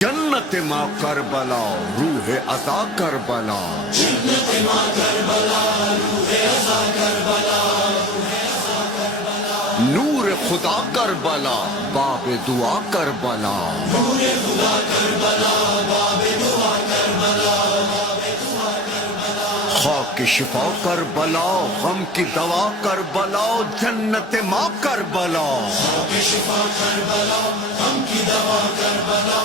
जन्नत माँ करबला रूह अज़ा करबला, जन्नत माँ करबला रूह अज़ा करबला, नूर खुदा करबला बाब दुआ करबला, नूर खुदा करबला बाब दुआ करबला, खाक शिफा करबला गम की दवा करबला, जन्नत माँ करबला, खाक शिफा करबला गम की दवा करबला,